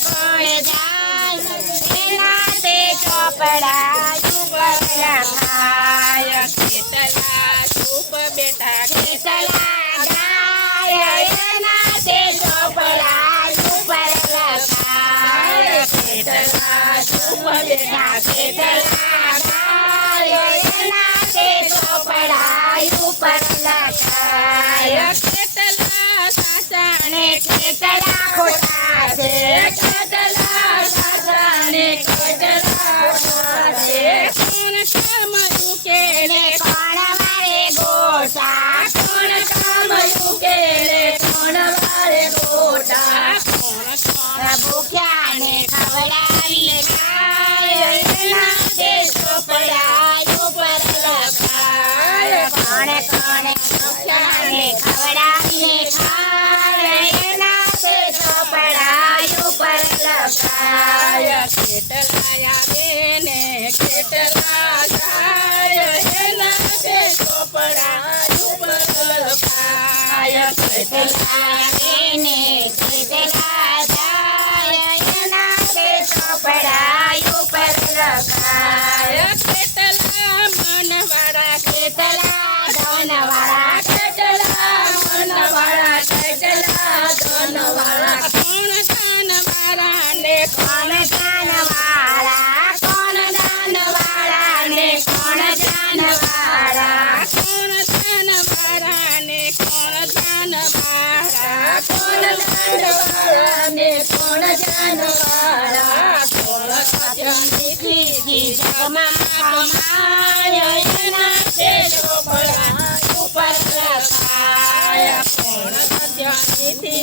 કોણ જાય એના તે ચોપડા ઉપર લખાય કેટલા સુપ બેટા કેટલા ગાય એના તે ચોપડા ઉપર લખાય કેટલા સુપ બેટા કેટલા ગાય એના તે ચોપડા ઉપર લખાય કેટલા સાચા અને કેટલા ખોટા છે કેટલા સાચા ને કેટલા ખોટા છે કોણ કામ ઉકેલે કોણ વારે ગોટા કોણ કામ ઉકેલે કોણ વારે ગોટા કોણ ભૂખ્યા ને ખવડાવી ખાય એના તે ચોપડા ઉપર લખાય કોણ કોણ ભૂખ્યા ને ખવડાવીને ખાય એના તે ચોપડા ઉપર લખાય કેટલા આવે ને કેટલા જાય એના તે ચોપડા ઉપર લખાય કેટલા એને કેટલા જાય એના તે ચોપડા ઉપર લખાય કેટલા મનવાળા કેટલા ધનવાળા કેટલા મનવાળા કેટલા ધનવાળા કોણ ધનવાળા ને કોણ દાનવાળા કોણ દાનવાળા ને કોણ દાનવાળા કોણ ધનવાળા ને કોણ ધનવાળા કોણ ધનવાળા ને કોણ ધનવાળા કોણ સત્યનિધિ જગમાં કમાય એના તે ચોપડા ઉપર લખાય કોણ સત્યનિધિ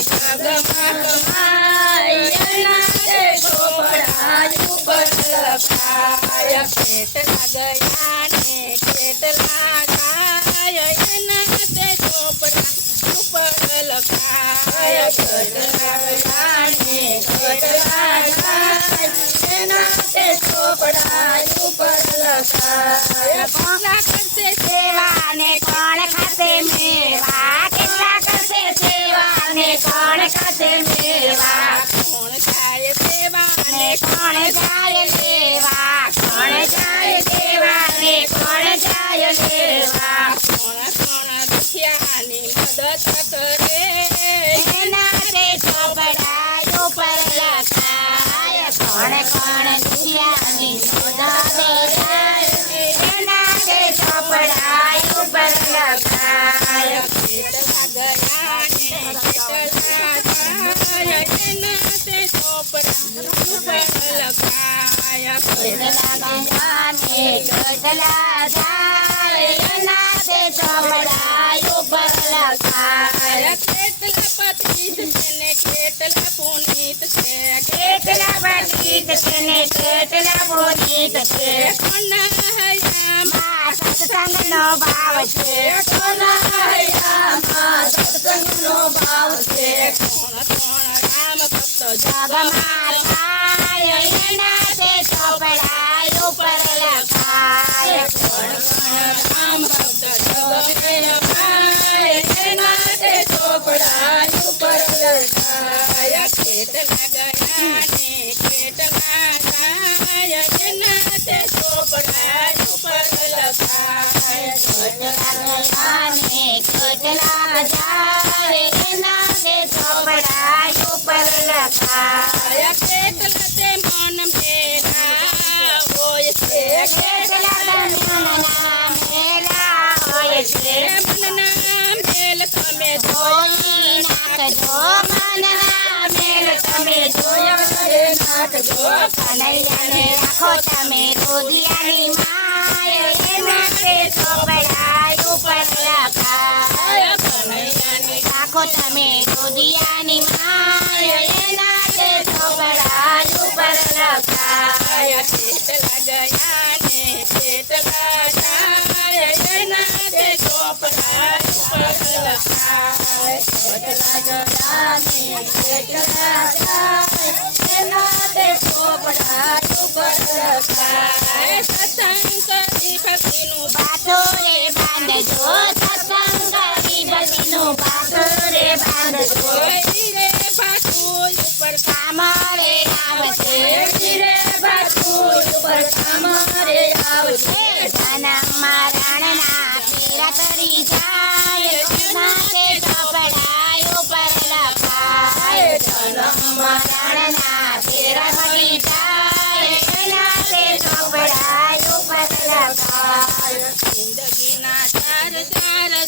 જગમાં કમાય એના તે ચોપડા ઉપર લખાય કેટલા ગયા ને કેટલા જાય એના તે ચોપડા ઉપર લખાય કેટલા ગયા ને કેટલા જાય એના તે ચોપડા ઉપર લખાય કેટલા કરશે સેવા ને કોણ ખાતે મેવા કેટલા કરશે સેવા ને કોણ ખાતે મેવા કોણ થાય સેવા ને કોણ જાય લેવા કોણ જાય દેવા ને કોણ જાય લેવા કોણ કોણ દુખિયાની મદદ કરે એના તે ચોપડા ઉપર લખાય કોણ કોણ દુનિયાની મદદ જાય એના તે ચોપડા ઉપર લખાય કેટલા ગયા ને કેટલા જાય એના તે ચોપડા ઉપર લખાય કેટલા ગયા ને કેટલા જાય એના તે ચોપડા ઉપર લખાય કેટલા પતિત છે ને કેટલા પુનિત છે કેટલા પતિત છે ને કેટલા પુનિત છે કોના હૈયામાં માં સત્સંગનો ભાવ છે કોના હૈયામાં સત્સંગનો ભાવ છે કોણ કોણ રામ ભક્ત જગમાં થાય એના તે ચોપડા ઉપર લખાય કોણ કોણ રામ ભક્ત જગમે એના તે ચોપડા ઉપર લખાય કેટલા ગયા ને કેટલા જાય એના તે ચોપડા ઉપર લખાય કેટલા ગયા ને કેટલા જાય એના તે ચોપડા ઉપર લખાય કેટલા તે મન મેળા હોય છે કેટલા મનના મેલા હોય છે મનના મેલ તમે ધોઈ નાખજો મનના મેલ તમે જોયો નાખજો કનૈયાને રાખો તમે દુધિયાની માય એના તે ચોપડા ઉપર લખાય કનૈયાની રાખો તમે દુધિયાની માય એના તે ચોપડા ઉપર લખાય કેટલા ગયા ને કેટલા જાય એના તે ચોપડા ઉપર લખાય કેટલા ગયા ને કેટલા જાય એના તે ચોપડા ઉપર લખાય સત્સંગ કરી ભક્તિનું બાથો રે બાંધજો સત્સંગ કરી ભક્તિનું બાથો રે બાંધજો રે પાછું ઉપર કામ મરણના